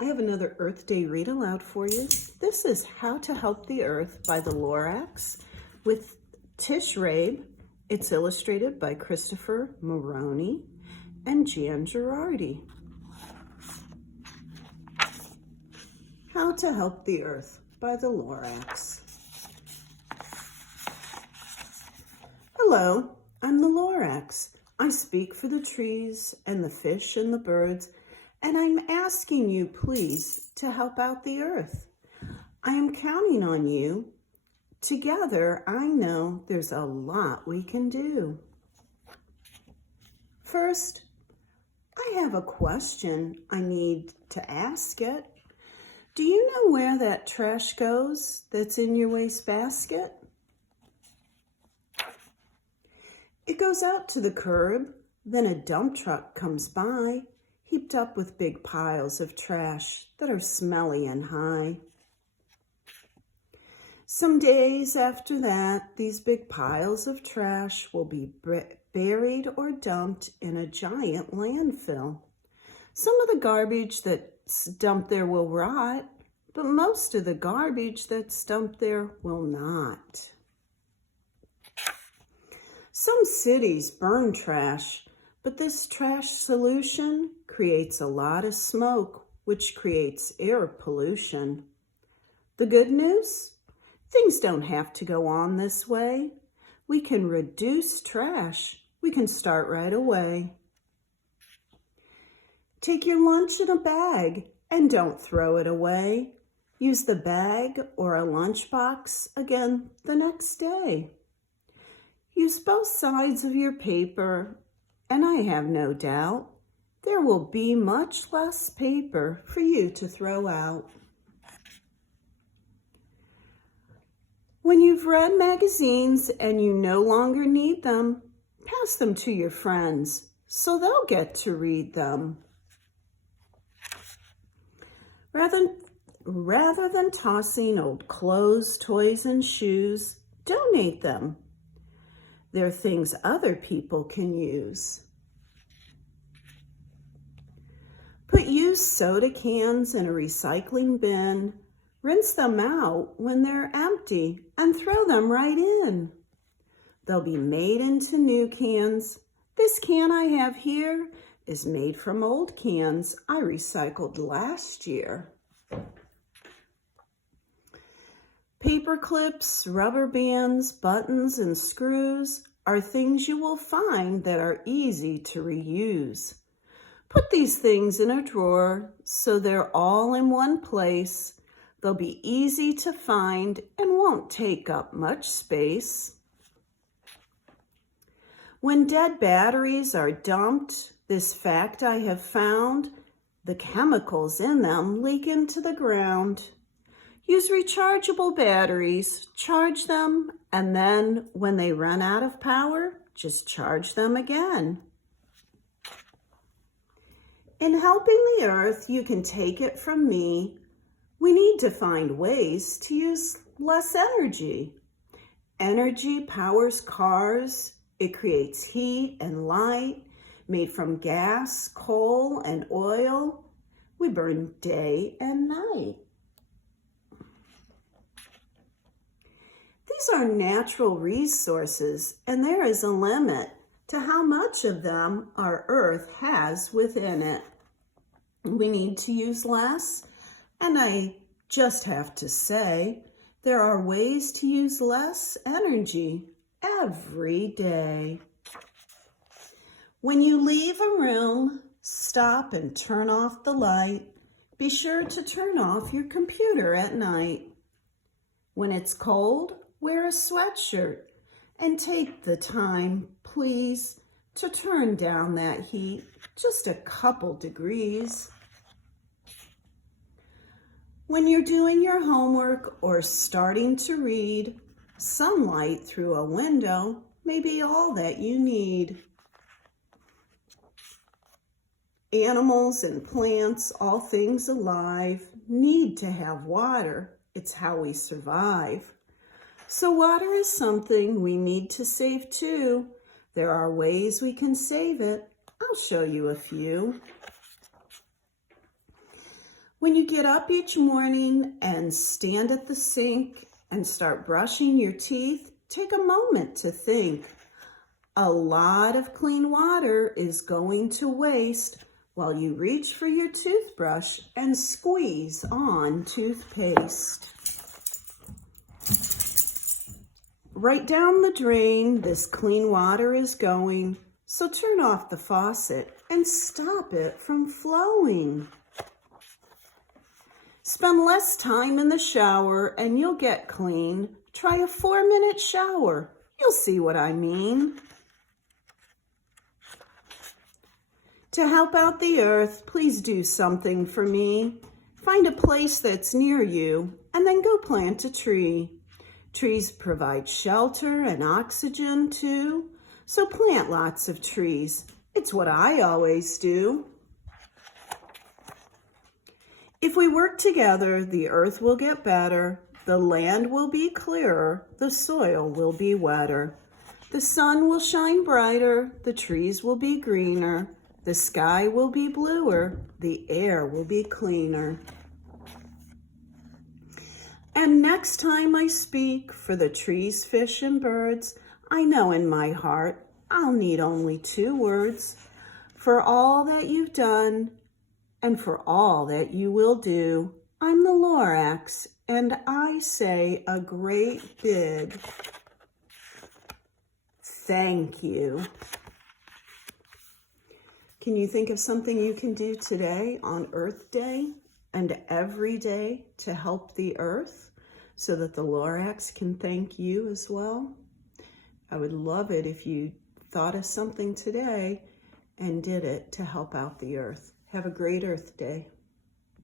I have another Earth Day read aloud for you. This is How to Help the Earth by the Lorax with Tish Rabe. It's illustrated by Christopher Maroney and Jan Girardi. How to Help the Earth by the Lorax. Hello, I'm the Lorax. I speak for the trees and the fish and the birds, and I'm asking you, please, to help out the earth. I am counting on you. Together, I know there's a lot we can do. First, I have a question. I need to ask it. Do you know where that trash goes that's in your wastebasket? It goes out to the curb, then a dump truck comes by, heaped up with big piles of trash that are smelly and high. Some days after that, these big piles of trash will be buried or dumped in a giant landfill. Some of the garbage that's dumped there will rot, but most of the garbage that's dumped there will not. Some cities burn trash, but this trash solution creates a lot of smoke, which creates air pollution. The good news? Things don't have to go on this way. We can reduce trash. We can start right away. Take your lunch in a bag and don't throw it away. Use the bag or a lunchbox again the next day. Use both sides of your paper, and I have no doubt there will be much less paper for you to throw out. When you've read magazines and you no longer need them, pass them to your friends so they'll get to read them. Rather than tossing old clothes, toys, and shoes, donate them. They're things other people can use. Put used soda cans in a recycling bin. Rinse them out when they're empty and throw them right in. They'll be made into new cans. This can I have here is made from old cans I recycled last year. Paper clips, rubber bands, buttons, and screws are things you will find that are easy to reuse. Put these things in a drawer so they're all in one place. They'll be easy to find and won't take up much space. When dead batteries are dumped, this fact I have found, the chemicals in them leak into the ground. Use rechargeable batteries, charge them, and then when they run out of power, just charge them again. In helping the earth, you can take it from me. We need to find ways to use less energy. Energy powers cars. It creates heat and light made from gas, coal, and oil. We burn day and night. These are natural resources, and there is a limit to how much of them our earth has within it. We need to use less, and I just have to say, there are ways to use less energy every day. When you leave a room, stop and turn off the light. Be sure to turn off your computer at night. When it's cold, wear a sweatshirt and take the time, please, to turn down that heat just a couple degrees. When you're doing your homework or starting to read, sunlight through a window may be all that you need. Animals and plants, all things alive, need to have water. It's how we survive. So water is something we need to save too. There are ways we can save it. I'll show you a few. When you get up each morning and stand at the sink and start brushing your teeth, take a moment to think. A lot of clean water is going to waste while you reach for your toothbrush and squeeze on toothpaste. Right down the drain, this clean water is going, so turn off the faucet and stop it from flowing. Spend less time in the shower and you'll get clean. Try a 4-minute shower. You'll see what I mean. To help out the earth, please do something for me. Find a place that's near you and then go plant a tree. Trees provide shelter and oxygen too, so plant lots of trees. It's what I always do. If we work together, the earth will get better, the land will be clearer, the soil will be wetter. The sun will shine brighter, the trees will be greener, the sky will be bluer, the air will be cleaner. And next time I speak for the trees, fish, and birds, I know in my heart I'll need only 2 words. For all that you've done, and for all that you will do, I'm the Lorax, and I say a great big thank you. Can you think of something you can do today on Earth Day and every day to help the earth so that the Lorax can thank you as well? I would love it if you thought of something today and did it to help out the earth. Have a great Earth Day.